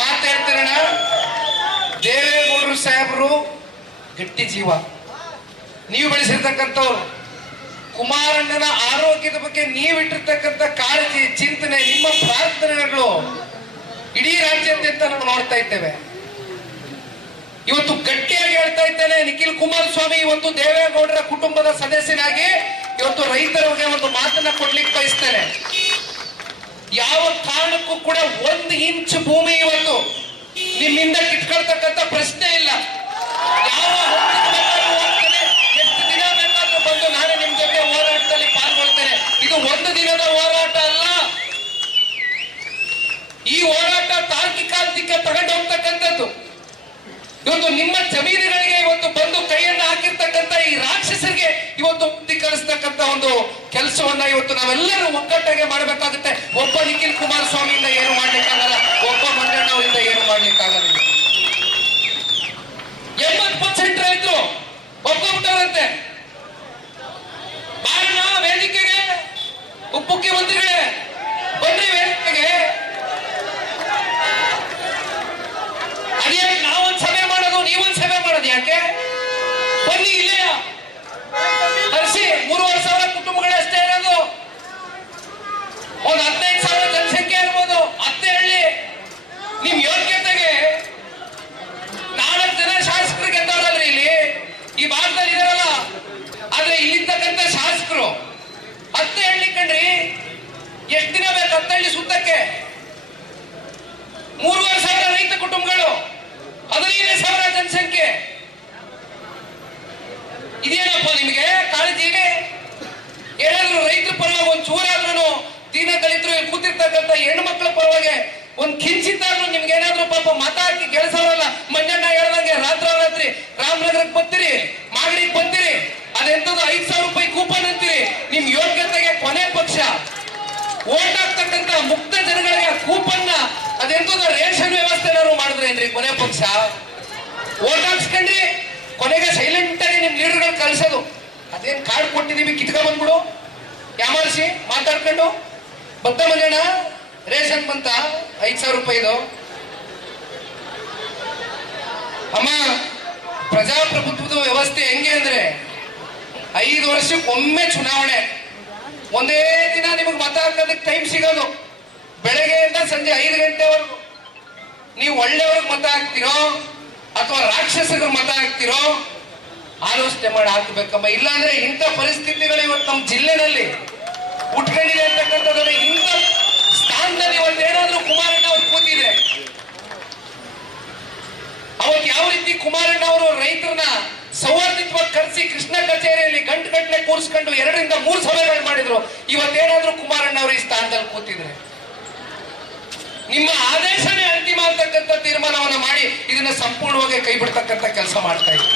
ಮಾತು ಹೇಳ್ತೀರಣ್ಣ ದೇವೇಗೌಡರು ಸಾಹೇಬರು ಗಟ್ಟಿ ಜೀವ. ನೀವು ಬೆಳೆಸಿರ್ತಕ್ಕಂಥವ್ರು ಕುಮಾರಣ್ಣನ ಆರೋಗ್ಯದ ಬಗ್ಗೆ ನೀವಿಟ್ಟಿರ್ತಕ್ಕಂಥ ಕಾಳಜಿ, ಚಿಂತನೆ, ನಿಮ್ಮ ಪ್ರಾರ್ಥನೆಗಳು ಇಡೀ ರಾಜ್ಯಾದ್ಯಂತ ನಾವು ನೋಡ್ತಾ ಇದ್ದೇವೆ. ಇವತ್ತು ಗಟ್ಟಿಯಾಗಿ ಹೇಳ್ತಾ ಇದ್ದೇನೆ, ನಿಖಿಲ್ ಕುಮಾರಸ್ವಾಮಿ ಇವತ್ತು ದೇವೇಗೌಡರ ಕುಟುಂಬದ ಸದಸ್ಯನಾಗಿ ಇವತ್ತು ರೈತರಿಗೆ ಒಂದು ಮಾತನ್ನ ಕೊಡ್ಲಿಕ್ಕೆ ಬಯಸ್ತೇನೆ. ಯಾವ ಕಾರಣಕ್ಕೂ ಕೂಡ ಒಂದು ಇಂಚ್ ಭೂಮಿ ಇವತ್ತು ನಿಮ್ಮಿಂದ ಕಿತ್ಕೊಳ್ತಕ್ಕಂಥ ಪ್ರಶ್ನೆ ಇಲ್ಲ. ಎಷ್ಟು ದಿನ ಬೇಕಾದ್ರೂ ಬಂದು ನಾನು ನಿಮ್ ಜೊತೆ ಹೋರಾಟದಲ್ಲಿ ಪಾಲ್ಗೊಳ್ತೇನೆ. ಇದು ಒಂದು ದಿನದ ಹೋರಾಟ ಅಲ್ಲ. ಈ ಹೋರಾಟ ತಾರ್ಕಿಕಾಂತಿಗೆ ತಗೊಂಡು ಹೋಗ್ತಕ್ಕಂಥದ್ದು. ಇವತ್ತು ನಿಮ್ಮ ಜಮೀನುಗಳಿಗೆ ಇವತ್ತು ಬಂದು ಕೈಯನ್ನು ಹಾಕಿರ್ತಕ್ಕಂಥ ಈ ರಾಕ್ಷಸರಿಗೆ ಇವತ್ತು ಕಲಿಸ್ತಕ್ಕಂಥ ಒಂದು ಕೆಲಸವನ್ನ ಇವತ್ತು ನಾವೆಲ್ಲರೂ ಒಗ್ಗಟ್ಟಾಗೆ ಮಾಡಬೇಕಾಗುತ್ತೆ. ಒಬ್ಬ ನಿಖಿಲ್ ಕುಮಾರಸ್ವಾಮಿಯಿಂದ ಏನು ಮಾಡ್ಲಿಕ್ಕಾಗಲ್ಲ ಒಬ್ಬ ಮಂಜಣ್ಣ ಅವರಿಂದ ಏನು ಮಾಡ್ಲಿಕ್ಕಾಗಲ್ಲ ಎಂಬತ್ತು ಪರ್ಸೆಂಟ್ ರೈತರು ಒಪ್ಕೊಂಡ್ಬಿಟ್ಟವರಂತೆ ಬಾರಣ ವೇದಿಕೆಗೆ ಉಪಮುಖ್ಯಮಂತ್ರಿಗಳೇ ಬನ್ನಿ ವೇದಿಕೆಗೆ. ಅದೇ ನಾವೊಂದ್ ಸಭೆ ಮಾಡೋದು, ನೀವೊಂದ್ ಸಭೆ ಮಾಡೋದು ಯಾಕೆ? ಬನ್ನಿ ಇಲ್ಲೇ ತರಿಸಿ ಮೂರುವರೆ ಸಾವಿರ ಕುಟುಂಬಗಳೇ ಅಷ್ಟೇ ಇರೋದು. ಒಂದ್ ಹದಿನೈದು ಸಾವಿರ ಜನಸಂಖ್ಯೆ ಇರ್ಬೋದು ಅತ್ತೆ ಹಳ್ಳಿ ನಿಮ್ ಯೋಗ್ಯತೆಗೆ ನಾಲ್ಕು ಜನ ಶಾಸಕರು ಗೆದ್ದವರಲ್ರಿ ಇಲ್ಲಿ ಈ ಭಾಗದಲ್ಲಿ ಇದಾರಲ್ಲ ಆದ್ರೆ ಇಲ್ಲಿರ್ತಕ್ಕಂಥ ಶಾಸಕರು ಹತ್ತೆ ಹಳ್ಳಿ ಕಣ್ರಿ ಎಷ್ಟು ದಿನ ಬೇಕು ಹತ್ತಳ್ಳಿ ಸುತ್ತಕ್ಕೆ ಮೂರುವರೆ ಸಾವಿರ ರೈತ ಕುಟುಂಬಗಳು ಹದಿನೈದು ಸಾವಿರ ಜನಸಂಖ್ಯೆ ಇದೇನಪ್ಪ ನಿಮಗೆ ಕಾಳಜಿ ಏನಾದ್ರೂ ರೈತರ ಪರವಾಗಿ ಒಂದು ಚೂರಾದ್ರೂ ದೀನ ದಲಿತರು ಕೂತಿರ್ತಕ್ಕಂಥ ಹೆಣ್ಣು ಮಕ್ಕಳ ಪರವಾಗಿ ಒಂದ್ ಕಿಂಚಿತ್ತಾದ್ರೂ ನಿಮ್ಗೆ ಏನಾದ್ರೂ ಪಾಪ ಮತ ಹಾಕಿ ಗೆಲ್ಸೋರಲ್ಲ, ಮಂಜಣ್ಣ ಹೇಳ್ದಂಗೆ ರಾತ್ರಿ ರಾಮನಗರಕ್ಕೆ ಬರ್ತೀರಿ ಮಾಗಡಿಗೆ ಬರ್ತೀರಿ ಅದೆಂತದ್ದು ಐದ್ ಸಾವಿರ ರೂಪಾಯಿ ಕೂಪನ್ ಅಂತೀರಿ, ನಿಮ್ ಯೋಗ್ಯತೆಗೆ ಕೊನೆ ಪಕ್ಷ. ಓಟ್ ಹಾಕ್ತಕ್ಕಂತ ಮುಕ್ತ ಜನಗಳಿಗೆ ಕೂಪನ್ನ ಅದೆಂತದ ರೇಷನ್ ವ್ಯವಸ್ಥೆ ಏನಾದ್ರು ಮಾಡಿದ್ರೇನ್ರಿ ಕೊನೆ ಪಕ್ಷ? ಓಟ್ ಹಾಕ್ಸ್ಕೊಂಡ್ರಿ ಕೊನೆಗೆ ಸೈಲೆಂಟ್ ಆಗಿ ನಿಮ್ ಲೀಡರ್ಗಳು ಕಳ್ಸೋದು. ಅದೇನ್ ಕಾರ್ಡ್ ಕೊಟ್ಟಿದೀವಿ ಕಿತ್ಕೊಂಡ್ ಬಂದ್ಬಿಡು. ಯಾಮಾರಿಸಿ ಮಾತಾಡ್ಕೊಂಡು. ಭತ್ತ ಮಂಜಣ್ಣ? ರೇಷನ್ ಬಂತ? ಐದ್ ಸಾವಿರ ರೂಪಾಯಿದು ಅಮ್ಮ, ಪ್ರಜಾಪ್ರಭುತ್ವದ ವ್ಯವಸ್ಥೆ ಹೆಂಗೆ ಅಂದ್ರೆ, ಐದು ವರ್ಷಕ್ಕೆ ಒಮ್ಮೆ ಚುನಾವಣೆ. ಒಂದೇ ದಿನ ನಿಮಗೆ ಮತ ಹಾಕೋದಕ್ಕೆ ಟೈಮ್ ಸಿಗೋದು. ಬೆಳಗ್ಗೆಯಿಂದ ಸಂಜೆ ಐದು ಗಂಟೆವರೆಗೂ. ನೀವು ಒಳ್ಳೆಯವ್ರಿಗೆ ಮತ ಹಾಕ್ತಿರೋ, ಅಥವಾ ರಾಕ್ಷಸರಿಗೆ ಮತ ಹಾಕ್ತಿರೋ ಆಲೋಚನೆ ಮಾಡಿ ಹಾಕಬೇಕಮ್ಮ. ಇಲ್ಲಾಂದ್ರೆ ಇಂಥ ಪರಿಸ್ಥಿತಿಗಳು ಇವತ್ತು ನಮ್ಮ ಜಿಲ್ಲೆನಲ್ಲಿ ಉಟ್ಕೊಂಡಿದೆ ಅಂತಕ್ಕಂಥದ್ದನ್ನ ಇಂಥ ಸ್ಥಾನದಲ್ಲಿ ಇವತ್ತು ಏನಾದ್ರೂ ಕುಮಾರಣ್ಣ ಅವ್ರು ಕೂತಿದೆ ಅವತ್ತು ಯಾವ ರೀತಿ ಕುಮಾರಣ್ಣ ಅವರು ರೈತರನ್ನ ಸೌಹಾರ್ದಿತ್ವಾಗಿ ಕರೆಸಿ ಕೃಷ್ಣ ಕಚೇರಿಯಲ್ಲಿ ಗಂಟು ಗಂಟೆ ಕೂರಿಸ್ಕೊಂಡು ಎರಡರಿಂದ ಮೂರು ಸಭೆಗಳು ಮಾಡಿದ್ರು ಇವತ್ತೇನಾದ್ರೂ ಕುಮಾರಣ್ಣ ಅವರು ಈ ಸ್ಥಾನದಲ್ಲಿ ಕೂತಿದ್ರೆ? ನಿಮ್ಮ ಆದೇಶನೇ ಅಂತಿಮ ಅಂತಕ್ಕಂಥ ತೀರ್ಮಾನವನ್ನ ಮಾಡಿ ಇದನ್ನ ಸಂಪೂರ್ಣವಾಗಿ ಕೈ ಬಿಡ್ತಕ್ಕಂಥ ಕೆಲಸ ಮಾಡ್ತಾ ಇದ್ದೀವಿ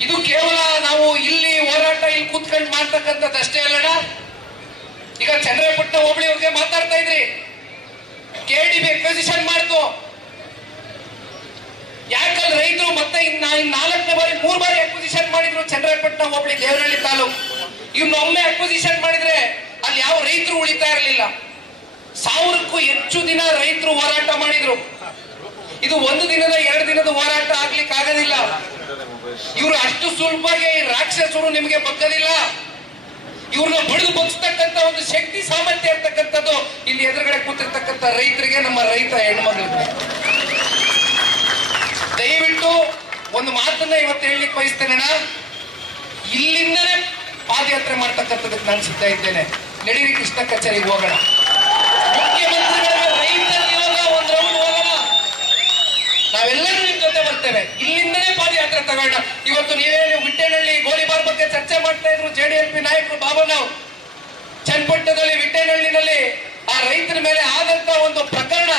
ಇದು ಕೇವಲ ನಾವು ಇಲ್ಲಿ ಹೋರಾಟ ಇಲ್ಲಿ ಕೂತ್ಕೊಂಡು ಮಾಡ್ತಕ್ಕಂಥದ್ದು ಅಷ್ಟೇ ಅಲ್ಲಣ್ಣ. ಈಗ ಚಂದ್ರಪಟ್ಟಣ ಹೋಬಳಿ ಅವ್ರಿಗೆ ಮಾತಾಡ್ತಾ ಇದ್ರಿ. ಕೆಡಿಬಿ ಎಕ್ವಿಸಿಷನ್ ಮಾಡ್ತು. ಯಾಕಂದ್ರೆ ರೈತರು ಮತ್ತೆ ನಾಲ್ಕನೇ ಬಾರಿ, ಮೂರ್ ಬಾರಿ ಅಕ್ವಿಸಿಷನ್ ಮಾಡಿದ್ರು ಚಂದ್ರಪಟ್ಟಣ ಹೋಬಳಿ ದೇವನಹಳ್ಳಿ ತಾಲೂಕು. ಇನ್ನೊಮ್ಮೆ ಅಕ್ವಿಸಿಷನ್ ಮಾಡಿದ್ರೆ ಅಲ್ಲಿ ಯಾವ ರೈತರು ಉಳಿತಾ ಇರಲಿಲ್ಲ. ಸಾವಿರಕ್ಕೂ ಹೆಚ್ಚು ದಿನ ರೈತರು ಹೋರಾಟ ಮಾಡಿದ್ರು. ಇದು ಒಂದು ದಿನದ, ಎರಡು ದಿನದ ಹೋರಾಟ ಆಗ್ಲಿಕ್ಕೆ ಆಗೋದಿಲ್ಲ ಇವರು ಅಷ್ಟು ಸುಲಭವಾಗಿ ಈ ರಾಕ್ಷಸರು ನಿಮಗೆ ಬಗ್ಗದಿಲ್ಲ. ಇವ್ರನ್ನ ಬಡಿದು ಬಗ್ಸ್ತಕ್ಕಂತ ಒಂದು ಶಕ್ತಿ ಸಾಮರ್ಥ್ಯ ಇರ್ತಕ್ಕಂಥದ್ದು ಇಲ್ಲಿ ಎದುರುಗಡೆ ಕೂತಿರ್ತಕ್ಕಂಥ ರೈತರಿಗೆ ನಮ್ಮ ರೈತ ಹೆಣ್ಮಗಳಿಗೆ ದಯವಿಟ್ಟು ಒಂದು ಮಾತನ್ನ ಇವತ್ತು ಹೇಳಲಿಕ್ಕೆ ಬಯಸ್ತೇನೆ ಇಲ್ಲಿಂದಲೇ ಪಾದಯಾತ್ರೆ ಮಾಡ್ತಕ್ಕಂಥದಕ್ಕೆ ನಾನು ಸಿಗ್ತಾ ಇದ್ದೇನೆ. ನಡೀರಿ ಕೃಷ್ಣ ಕಚೇರಿಗೆ ಹೋಗೋಣ ಮುಖ್ಯಮಂತ್ರಿಗಳಿಗೆ ರೈತ ನಿಯೋಗ ಒಂದು ರೌಂಡ್ ಹೋಗೋಣ ನಾವೆಲ್ಲರೂ ನಿಮ್ ಜೊತೆ ಬರ್ತೇವೆ ಇಲ್ಲಿಂದಲೇ ಇವತ್ತು ನೀವೇನು ವಿಟ್ಟೇನಹಳ್ಳಿ ಗೋಲಿಬಾರ್ ಬಗ್ಗೆ ಚರ್ಚೆ ಮಾಡ್ತಾ ಇದ್ರು ಜೆಡಿಎಲ್ಪಿ ನಾಯಕರು ಬಾಬಣ್ಣ ಚನ್ನಪಟ್ಟಣದಲ್ಲಿ ವಿಟ್ಟೇನಹಳ್ಳಿನಲ್ಲಿ ಆ ರೈತರ ಮೇಲೆ ಆದಂತ ಒಂದು ಪ್ರಕರಣ,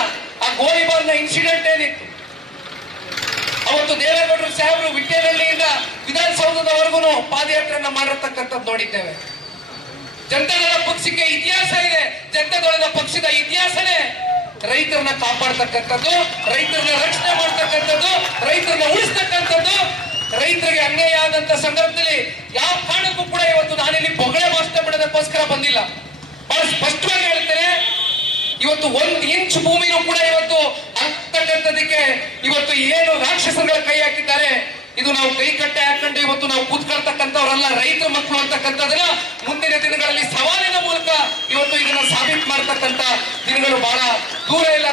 ಆ ಗೋಲಿಬಾರ್ನ ಇನ್ಸಿಡೆಂಟ್ ಏನಿತ್ತು? ಅವತ್ತು ದೇವೇಗೌಡರು ಸಾಹೇಬರು ವಿಟ್ಟೆನಹಳ್ಳಿಯಿಂದ ವಿಧಾನಸೌಧದವರೆಗೂ ಪಾದಯಾತ್ರೆಯನ್ನ ಮಾಡಿರ್ತಕ್ಕಂಥದ್ದು ನೋಡಿದ್ದೇವೆ. ಜನತಾದಳ ಪಕ್ಷಕ್ಕೆ ಇತಿಹಾಸ ಇದೆ. ಜನತಾದಳದ ಪಕ್ಷದ ಇತಿಹಾಸನೇ ರೈತರನ್ನ ಕಾಪಾಡ್ತಕ್ಕಂಥದ್ದು, ರೈತರನ್ನ ರಕ್ಷಣೆ ಮಾಡ್ತಕ್ಕಂಥದ್ದು, ರೈತರನ್ನ ಉಳಿಸ್ತಕ್ಕಂಥದ್ದು. ರೈತರಿಗೆ ಅನ್ಯಾಯ ಆದಂತ ಸಂದರ್ಭದಲ್ಲಿ ಯಾವ ಕಾರಣಕ್ಕೂ ಕೂಡ ಇವತ್ತು ನಾನಿಲ್ಲಿ ಬೊಗಳೆ ಭಾಷೆ ಮಾಡೋದಕ್ಕೋಸ್ಕರ ಬಂದಿಲ್ಲ. ಬಹಳ ಸ್ಪಷ್ಟವಾಗಿ ಹೇಳ್ತೇನೆ, ಇವತ್ತು ಒಂದ್ ಇಂಚ್ ಭೂಮಿನೂ ಕೂಡ ಇವತ್ತು ಅಂತಕ್ಕಂಥದಕ್ಕೆ ಇವತ್ತು ಏನು ರಾಕ್ಷಸಗಳ ಕೈ ಹಾಕಿದ್ದಾರೆ, ಇದು ನಾವು ಕೈ ಕಟ್ಟೆ ಹಾಕೊಂಡು ಇವತ್ತು ನಾವು ಕೂತ್ಕೊಳ್ತಕ್ಕಂಥವ್ರಲ್ಲ, ರೈತರ ಮಕ್ಕಳು ಅಂತಕ್ಕಂಥದನ್ನ ಮುಂದಿನ ದಿನಗಳಲ್ಲಿ ಸವಾಲಿನ ಮೂಲಕ ಇವತ್ತು ಇದನ್ನ ಸಾಬೀತು ಮಾಡ್ತಕ್ಕಂಥ ದಿನಗಳು ಬಹಳ ದೂರ ಇಲ್ಲ.